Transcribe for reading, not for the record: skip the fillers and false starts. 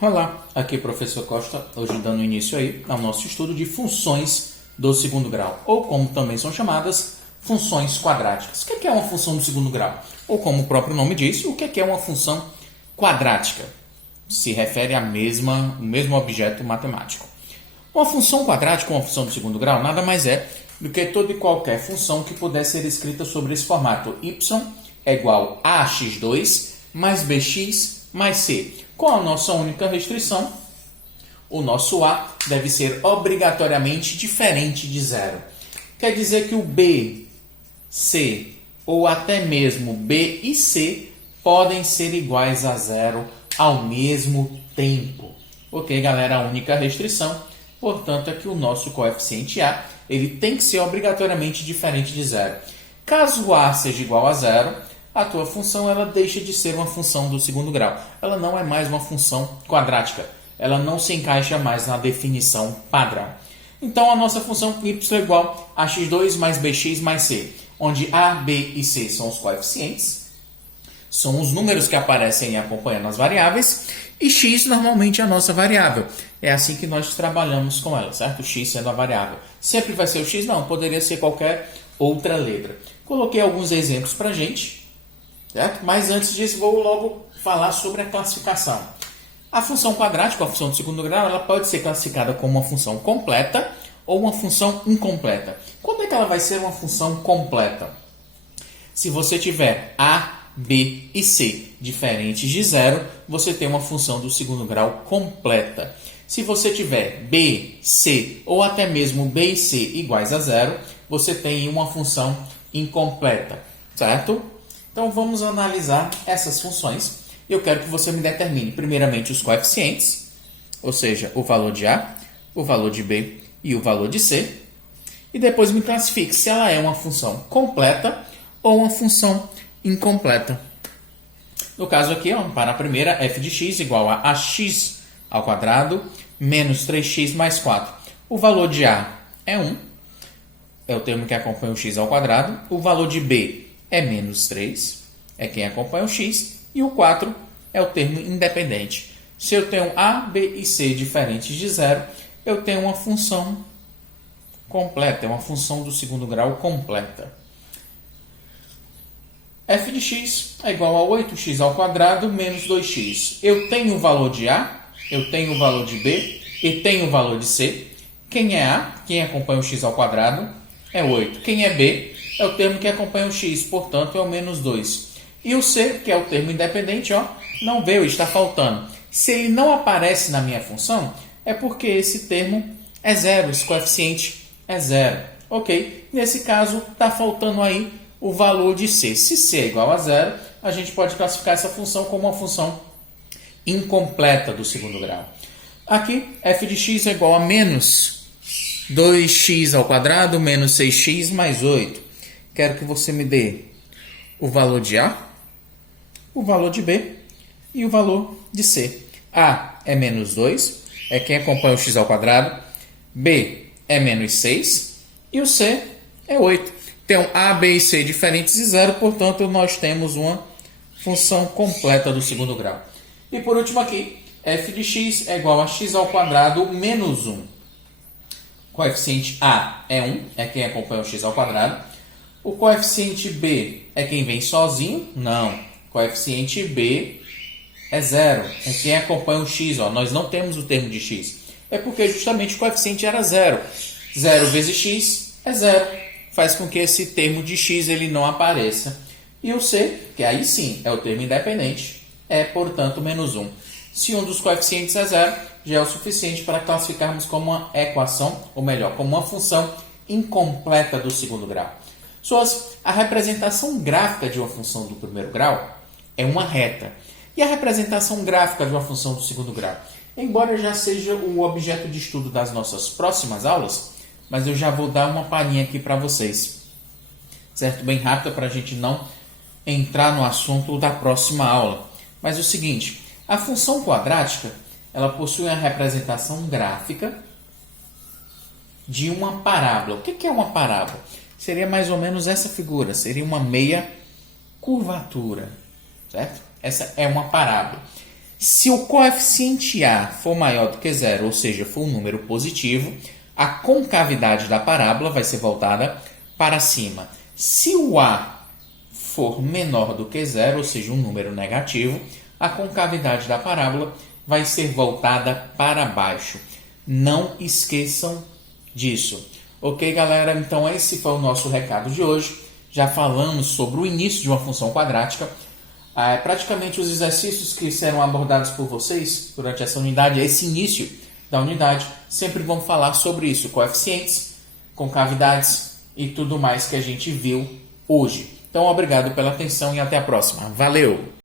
Olá, aqui é o professor Costa, hoje dando início aí ao nosso estudo de funções do segundo grau, ou como também são chamadas, funções quadráticas. O que é uma função do segundo grau? Ou como o próprio nome diz, o que é uma função quadrática? Se refere ao mesmo objeto matemático. Uma função quadrática, uma função do segundo grau, nada mais é do que toda e qualquer função que puder ser escrita sobre esse formato. Y é igual a x2 mais bx mais c. Com a nossa única restrição, o nosso a deve ser obrigatoriamente diferente de zero. Quer dizer que o b, c ou até mesmo b e c podem ser iguais a zero ao mesmo tempo. Ok, galera? A única restrição, portanto, é que o nosso coeficiente a ele tem que ser obrigatoriamente diferente de zero. Caso a seja igual a zero, a tua função ela deixa de ser uma função do segundo grau. Ela não é mais uma função quadrática. Ela não se encaixa mais na definição padrão. Então, a nossa função y é igual a x2 mais bx mais c, onde a, b e c são os coeficientes, são os números que aparecem acompanhando as variáveis, e x normalmente é a nossa variável. É assim que nós trabalhamos com ela, certo? X sendo a variável. Sempre vai ser o x? Não, poderia ser qualquer outra letra. Coloquei alguns exemplos para a gente. Certo? Mas antes disso, vou logo falar sobre a classificação. A função quadrática, a função de segundo grau, ela pode ser classificada como uma função completa ou uma função incompleta. Quando é que ela vai ser uma função completa? Se você tiver a, b e c diferentes de zero, você tem uma função do segundo grau completa. Se você tiver b, c ou até mesmo b e c iguais a zero, você tem uma função incompleta, certo? Então, vamos analisar essas funções. Eu quero que você me determine, primeiramente, os coeficientes, ou seja, o valor de A, o valor de B e o valor de C. E depois me classifique se ela é uma função completa ou uma função incompleta. No caso aqui, ó, para a primeira, f de x igual a ax ao quadrado menos 3x mais 4. O valor de A é 1, é o termo que acompanha o x ao quadrado. O valor de B é menos 3, é quem acompanha o x, e o 4 é o termo independente. Se eu tenho a, b e c diferentes de zero, eu tenho uma função completa, é uma função do segundo grau completa. f de x é igual a 8x ao quadrado menos 2x. Eu tenho o valor de a, eu tenho o valor de b e tenho o valor de c. Quem é a, quem acompanha o x ao quadrado, é 8. Quem é b, é o termo que acompanha o x, portanto, é o menos 2. E o c, que é o termo independente, ó, não veio, está faltando. Se ele não aparece na minha função, é porque esse termo é zero, esse coeficiente é zero. Ok? Nesse caso, está faltando aí o valor de c. Se c é igual a zero, a gente pode classificar essa função como uma função incompleta do segundo grau. Aqui, f de x é igual a menos 2x ao quadrado menos 6x mais 8. Quero que você me dê o valor de A, o valor de B e o valor de C. A é menos 2, é quem acompanha o x ao quadrado. B é menos 6 e o C é 8. Então, A, B e C diferentes de zero, portanto, nós temos uma função completa do segundo grau. E por último aqui, f de x é igual a x ao quadrado menos 1. Coeficiente A é 1, é quem acompanha o x ao quadrado. O coeficiente B é quem vem sozinho? Não. Coeficiente B é 0. É quem acompanha o x. Ó. Nós não temos o termo de x. É porque justamente o coeficiente era 0. 0 vezes x é 0. Faz com que esse termo de x ele não apareça. E o C, que aí sim é o termo independente, é, portanto, menos 1. Se um dos coeficientes é 0, já é o suficiente para classificarmos como uma equação, ou melhor, como uma função incompleta do segundo grau. A representação gráfica de uma função do primeiro grau é uma reta. E a representação gráfica de uma função do segundo grau? Embora já seja o objeto de estudo das nossas próximas aulas, mas eu já vou dar uma palhinha aqui para vocês. Certo? Bem rápida para a gente não entrar no assunto da próxima aula. Mas é o seguinte, a função quadrática, ela possui a representação gráfica de uma parábola. O que é uma parábola? Seria mais ou menos essa figura, seria uma meia curvatura, certo? Essa é uma parábola. Se o coeficiente A for maior do que zero, ou seja, for um número positivo, a concavidade da parábola vai ser voltada para cima. Se o A for menor do que zero, ou seja, um número negativo, a concavidade da parábola vai ser voltada para baixo. Não esqueçam disso. Ok, galera? Então esse foi o nosso recado de hoje. Já falamos sobre o início de uma função quadrática. Praticamente os exercícios que serão abordados por vocês durante essa unidade, esse início da unidade, sempre vão falar sobre isso, coeficientes, concavidades e tudo mais que a gente viu hoje. Então, obrigado pela atenção e até a próxima. Valeu!